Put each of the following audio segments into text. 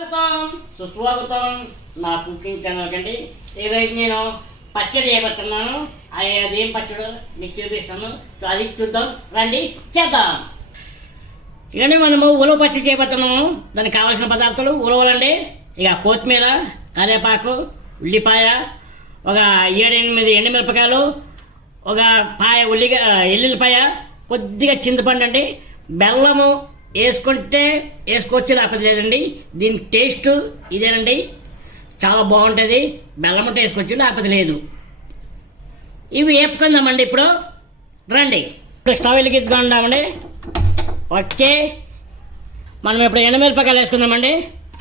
స్వాగతం. సుస్వాగతం నా కుకింగ్ ఛానల్ కండి. ఈరోజు నేను పచ్చడి చేయబోతున్నాను అది అదేం పచ్చడి మీకు చూపిస్తాను. అది చూద్దాం. రండి చేద్దాం. ఇవన్నీ మనము ఉలవ పచ్చడి చేయబోతున్నాము దానికి కావాల్సిన పదార్థాలు ఉలవలండి. ఇక కొత్తిమీర కరివేపాకు ఉల్లిపాయ ఒక ఏడెనిమిది ఎండుమిరపకాయలు ఒక పాయ ఉల్లిగా ఎల్లుల్లిపాయ కొద్దిగా చింతపండు అండి బెల్లము వేసుకుంటే వేసుకోవచ్చు లేకపోతే లేదండి. దీని టేస్ట్ ఇదేనండి. చాలా బాగుంటుంది. బెల్లం ఉంటే వేసుకోవచ్చు లేకపోతే లేదు. ఇవి వేపుకుందామండి ఇప్పుడు. రండి. ఇప్పుడు స్టవ్ వెలిగించుకుందామండి ఓకే మనం ఇప్పుడు ఎండమిరపకాయలు వేసుకుందామండి.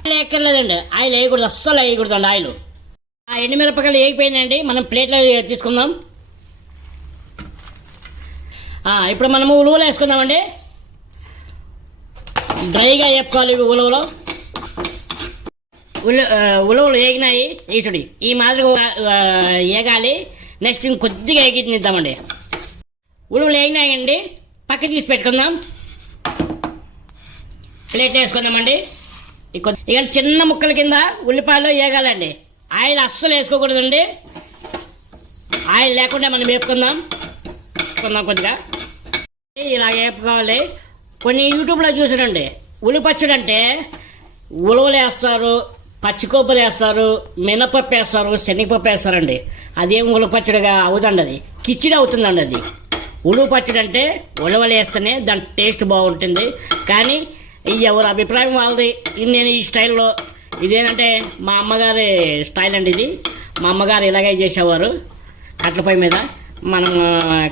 ఆయిల్ ఎక్కర్లేదండి ఆయిల్ వేయకూడదు. అస్సలు వేయకూడదండి ఆయిల్. ఆ ఎండమిరపకాయలు వేగిపోయిందండి. మనం ప్లేట్లో తీసుకుందాం. ఇప్పుడు మనము ఉలువలు వేసుకుందామండి. డ్రైగా వేపుకోవాలి ఇవి ఉలవలు. ఉల ఉలవలు వేగినాయి ఈసుడి ఈ మాదిరిగా వేగాలి నెక్స్ట్ ఇంకొద్దిగా వేగిద్దామండి ఉలవలు వేగినాయండి పక్క తీసి పెట్టుకుందాం. ప్లేట్ వేసుకుందామండి. ఇక చిన్న ముక్కల కింద ఉల్లిపాయలు వేగాలండి ఆయిల్ అస్సలు వేసుకోకూడదండి. ఆయిల్ లేకుండా మనం వేపుకుందాం. వేపుకుందాం కొద్దిగా. ఇలా వేపుకోవాలి. కొన్ని యూట్యూబ్లో చూసానండి ఉల్లి పచ్చడి అంటే ఉలవలు వేస్తారు పచ్చి వేస్తారు మినపప్పు వేస్తారు శనగపప్పు వేస్తారండి. అదేం ఉలపచ్చడిగా అవుదండి అది. కిచిడి అవుతుందండి అది. ఉలువ పచ్చడి అంటే ఉలవలు వేస్తేనే దాని టేస్ట్ బాగుంటుంది. కానీ ఈ ఎవరి అభిప్రాయం వాళ్ళది. నేను ఈ స్టైల్లో ఇదేంటంటే మా అమ్మగారి స్టైల్ అండి ఇది. మా అమ్మగారు ఇలాగే చేసేవారు కట్టెలపై పొయ్యి మీద. మనం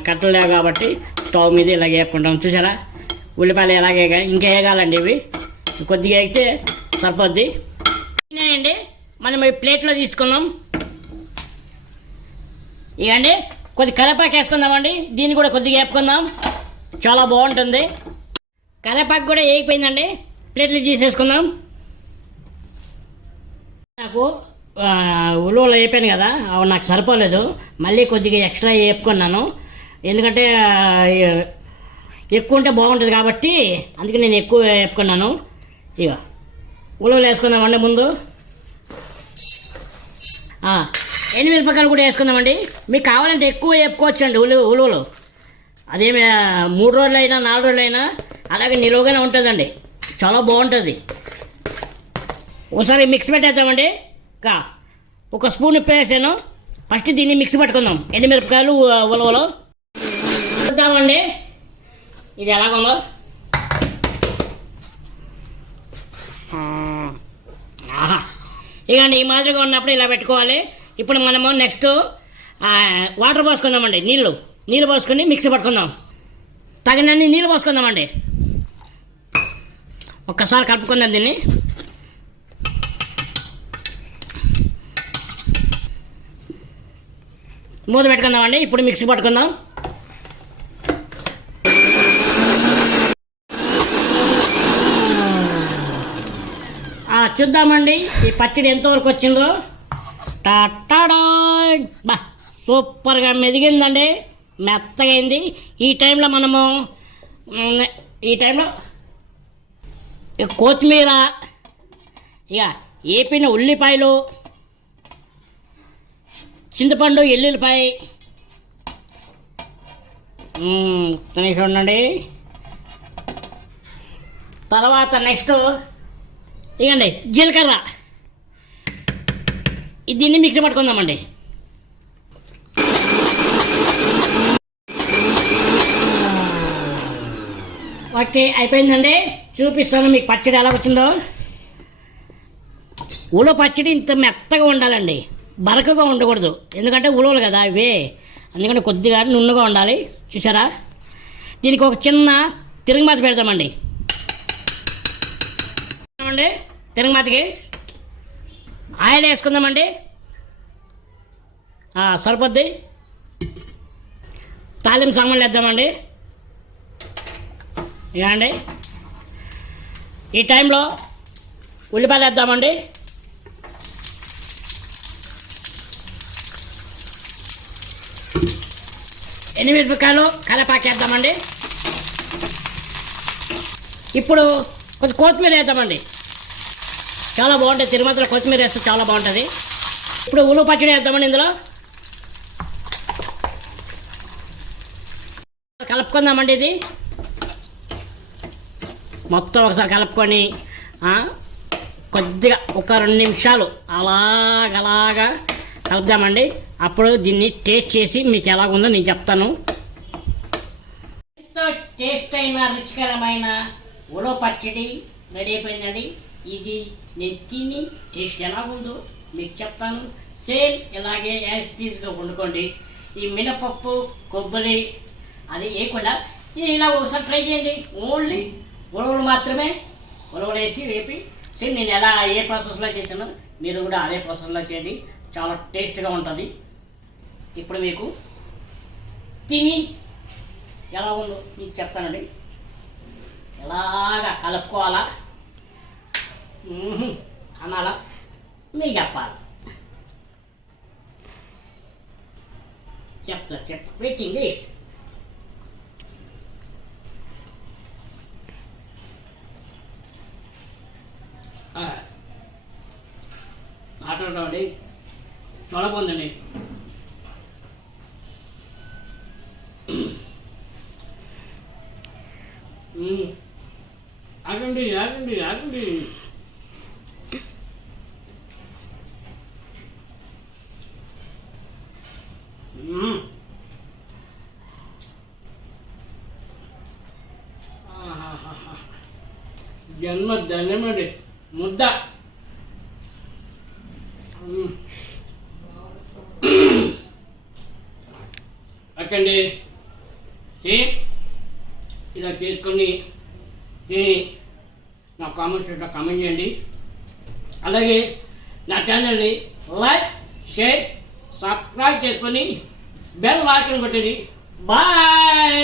కట్టలే కాబట్టి స్టవ్ మీద ఇలాగే వేసుకుంటాం చూసారా? ఉల్లిపాయలు ఎలాగే ఇంకా వేగాలండి ఇవి. కొద్దిగా వేగితే సరిపోద్ది. అండి మనం ఈ ప్లేట్లో తీసుకుందాం. ఇవ్వండి కొద్ది కరివేపాకు వేసుకుందామండి. దీన్ని కూడా కొద్దిగా వేపుకుందాం. చాలా బాగుంటుంది. కరివేపాకు కూడా వేగిపోయిందండి. ప్లేట్లు తీసేసుకుందాం. నాకు ఉలువలు వేపాను కదా అవి నాకు సరిపోలేదు. మళ్ళీ కొద్దిగా ఎక్స్ట్రా వేపుకున్నాను. ఎందుకంటే ఎక్కువ ఉంటే బాగుంటుంది కాబట్టి అందుకే నేను ఎక్కువ వేపుకున్నాను. ఇక ఉలవలు వేసుకుందామండి ముందు. ఎన్ని మిరపకాయలు కూడా వేసుకుందామండి. మీకు కావాలంటే ఎక్కువ వేపుకోవచ్చు అండి ఉలు ఉలువలు. అదేమి మూడు రోజులైనా నాలుగు రోజులైనా అలాగే నిలువగానే ఉంటుందండి. చాలా బాగుంటుంది. ఒకసారి మిక్స్ పెట్టేద్దామండి. కా ఒక స్పూన్ ఉప్పు వేసాను. ఫస్ట్ దీన్ని మిక్స్ పట్టుకుందాం. ఎండుమిరపకాయలు ఉ- ఉలవలు. చూద్దామండి ఇది ఎలాగుందో ఇక ఈ మాదిరిగా ఉన్నప్పుడు ఇలా పెట్టుకోవాలి. ఇప్పుడు మనము నెక్స్ట్ వాటర్ పోసుకుందామండి. నీళ్ళు. నీళ్ళు పోసుకొని మిక్సీ పట్టుకుందాం. తగినన్ని నీళ్ళు పోసుకుందామండి. ఒక్కసారి కలుపుకుందాం దీన్ని. మూత పెట్టుకుందామండి. ఇప్పుడు మిక్సీ పట్టుకుందాం ఆ, చూద్దామండి. ఈ పచ్చడి ఎంతవరకు వచ్చిందో. టాటాడా! బా సూపర్గా మెదిగిందండి. మెత్తగైంది. ఈ టైంలో మనము ఈ టైంలో ఇక కొత్తిమీర ఇక ఏపిన ఉల్లిపాయలు చింతపండు ఎల్లుల్లిపాయ. మ్, తినేసి ఉండండి. తర్వాత నెక్స్ట్ ఇగండి జీలకర్ర. దీన్ని మిక్సీ పట్టుకుందామండి. ఓకే అయిపోయిందండి. చూపిస్తాను మీకు పచ్చడి ఎలా వచ్చిందో. ఉలో పచ్చడి ఇంత మెత్తగా ఉండాలండి. బరకగా ఉండకూడదు. ఎందుకంటే ఉలవలు కదా ఇవే. అందుకని కొద్దిగా నున్నగా ఉండాలి. చూసారా? దీనికి ఒక చిన్న తిరుగుమాత పెడతామండి. అండి తినగమాతకి ఆయిల్ వేసుకుందామండి. సరిపోద్ది. తాలింపు సామాన్లు వేద్దామండి. ఇవ్వండి. ఈ టైంలో ఉల్లిపాయలు వేద్దామండి. ఎనిమిరపకాయలు కరివేపాకు వేద్దామండి. ఇప్పుడు కొంచెం కొత్తిమీర వేద్దామండి. చాలా బాగుంటుంది తిరుమలలో కొత్తిమీర వేస్తే చాలా బాగుంటుంది. ఇప్పుడు ఉలు పచ్చడి వేద్దామండి ఇందులో. కలుపుకుందామండి ఇది. మొత్తం ఒకసారి కలుపుకొని కొద్దిగా ఒక రెండు నిమిషాలు అలాగలాగా కలుపుదామండి. అప్పుడు దీన్ని టేస్ట్ చేసి మీకు ఎలా ఉందో నేను చెప్తాను. ఎంతో టేస్ట్ అయిన రుచికరమైన ఉలో పచ్చడి రెడీ అయిపోయిందండి. ఇది నేను తిని టేస్ట్ ఎలా ఉందో మీకు చెప్తాను. సేమ్ ఇలాగే యాజ్ టీజ్గా వండుకోండి. ఈ మినపప్పు కొబ్బరి అది వేయకుండా ఇలా ఒకసారి ట్రై చేయండి. ఓన్లీ ఉలవలు మాత్రమే ఉలవలు వేసి వేపి సేమ్ నేను ఎలా ఏ ప్రాసెస్లో చేశానో మీరు కూడా అదే ప్రాసెస్లో చేయండి. చాలా టేస్ట్గా ఉంటుంది. ఇప్పుడు మీకు తిని ఎలా ఉందో మీకు చెప్తానండి. ఎలాగా కలుపుకోవాలా? అనాలా మీకు చెప్పాలి. చెప్తా చెప్తా. వెయిటింగ్ లిస్ట్ మాట్లాడండి చాలా బాగుందండి మ్మ్. ఆగండి ఆగండి ఆగండి. జన్మ ధన్యమండి ముద్ద. అక్కండి ఇలా చేసుకొని దీన్ని నా కామెంట్స్ ఇట్లా కామెంట్ చేయండి. అలాగే నా ఛానల్ని లైక్ షేర్ సబ్స్క్రైబ్ చేసుకొని బెల్ వాకింగ్ కొట్టండి. బాయ్